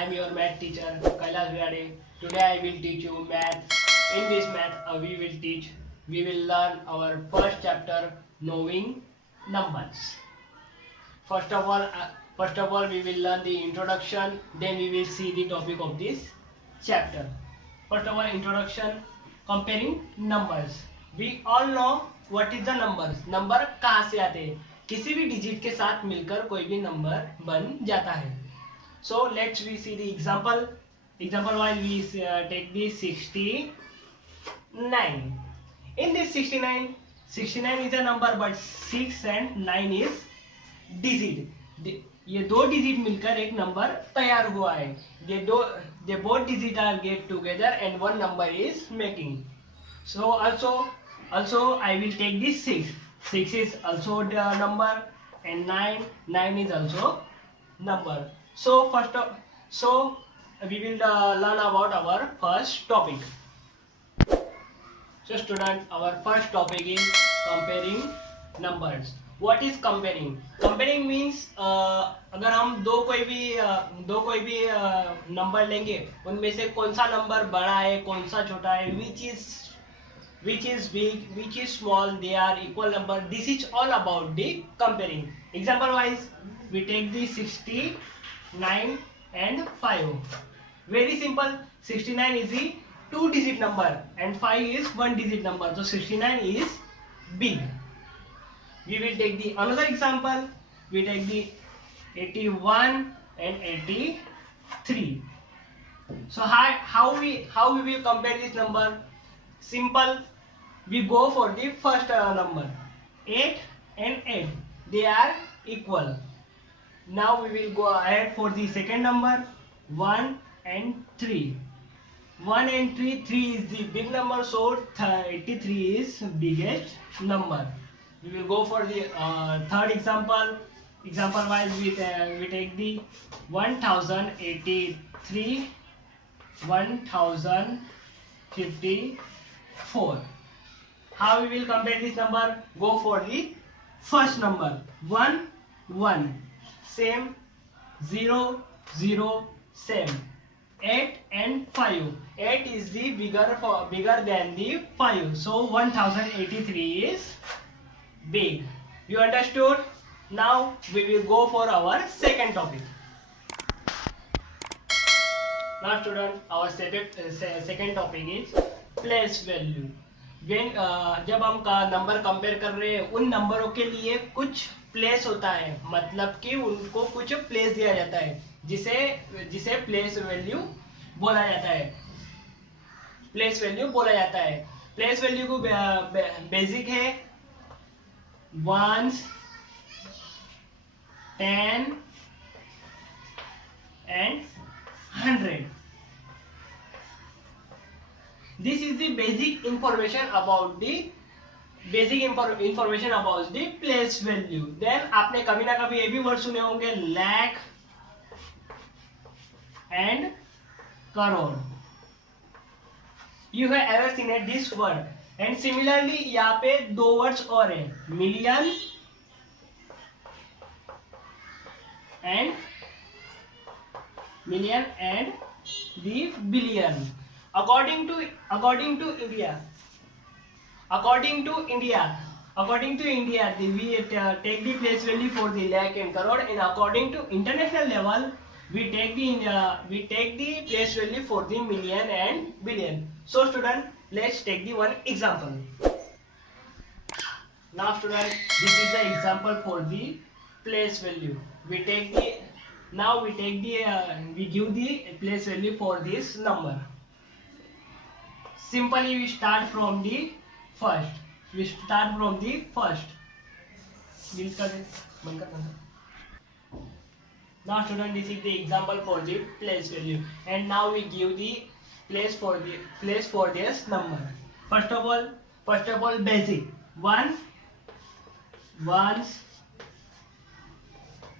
I am your math teacher Kailash Vyade. Today I will teach you math. In this math we will learn our first chapter, knowing numbers. First of all we will learn the introduction, then we will see the topic of this chapter. First of all, introduction, comparing numbers. We all know what is the numbers. Number कहाँ से आते हैं? किसी भी digit के साथ मिलकर कोई भी नंबर बन जाता है. So let's we see the example. Example wise we take the 69. In this 69 is a number but 6 and 9 is digit. ये दो डिजिट मिलकर एक नंबर तैयार हुआ है. They both digit are get together and one number is making. So also I will take this 6. 6 is also the number and 9 is also number. So we will learn about our first topic. So student, our first topic is comparing numbers. What is comparing? Comparing means अगर हम दो कोई भी number लेंगे, उनमें से कौन सा नंबर बड़ा है, कौन सा छोटा है, which is big, which is small, they are equal number. This is all about the comparing. Example wise, we take the 69 and 5. Very simple. 69 is the 2-digit number and 5 is 1-digit number. So 69 is big. We will take the another example. We take the 81 and 83. So how we will compare this number? Simple. We go for the first number. 8 and 8. They are equal. Now we will go ahead for the second number. 1 and 3. 1 and 3 is the big number, so 83 is biggest number. We will go for the third example. Example wise we take the 1083, 1054. How we will compare this number? Go for the first number. 1 1, same. 0 0, same. 8 and 5. 8 is the bigger than the 5. So 1083 is big. You understood? Now we will go for our second topic. Now student, our second topic is place value. When जब हम number compare कर रहे हैं, उन नंबरों के लिए कुछ प्लेस होता है, मतलब कि उनको कुछ प्लेस दिया जाता है, जिसे प्लेस वैल्यू बोला जाता है. प्लेस वैल्यू को बेसिक है ones, 10 and 100. This is the basic information about the place value. Then आपने कभी ना कभी ये भी वर्ड सुने होंगे, lakh and crore. You have ever seen this word? And similarly यहाँ पे दो वर्ड्स और हैं, million and the billion. According to India, we take the place value for the lakh and crore, and according to international level, we take the place value for the million and billion. So student, let's take the one example. Now student, this is the example for the place value. We give the place value for this number. Simply we start from the first. Now student, this is the example for the place value, and now we give the place for this number. First of all basic. 1 ones,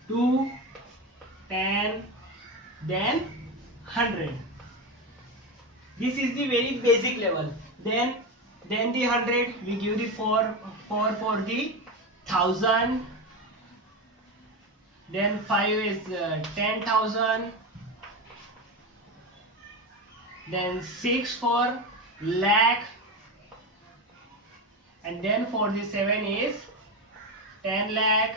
2 10, then 100. This is the very basic level. Then the 100, we give the 4 for the 1000. Then 5 is 10,000. then 6 for lakh, and then for the 7 is 10 lakh,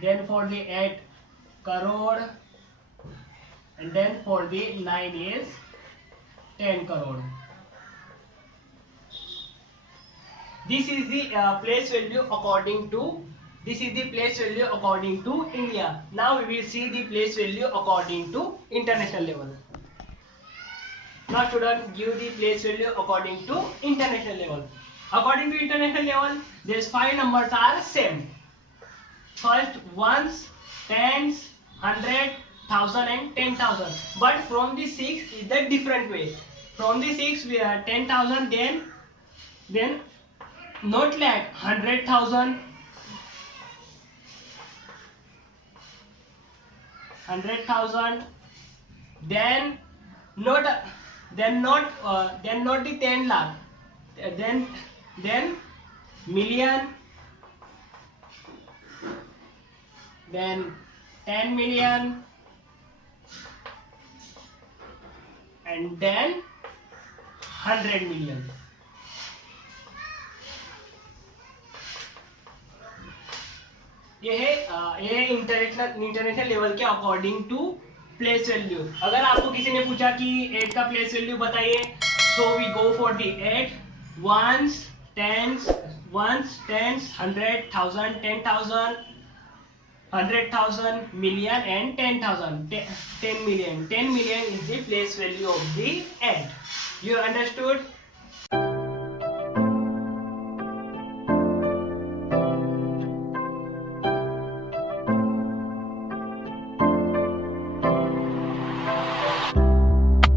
then for the 8 crore, and then for the 9 is 10 crore. This is the place value according to India. Now we will see the place value according to international level. Now student, give the place value according to international level. According to international level, these 5 numbers are same. First, ones, tens, 100, 1000 and 10,000. But from the 6 is the different way. From the 6 we are 10,000, then not lakh, 100,000, 100,000, then not the 10 lakh, then million, then 10 million, and then 100 million. ये है international level के according to place value. अगर आपको किसी ने पूछा कि 8 का प्लेस वैल्यू बताइए, so we go for the 8 ones, tens, 100, 1000, 10,000, 100,000, million and 10,000. 10 million. 10 million is the place value of the 8. You understood?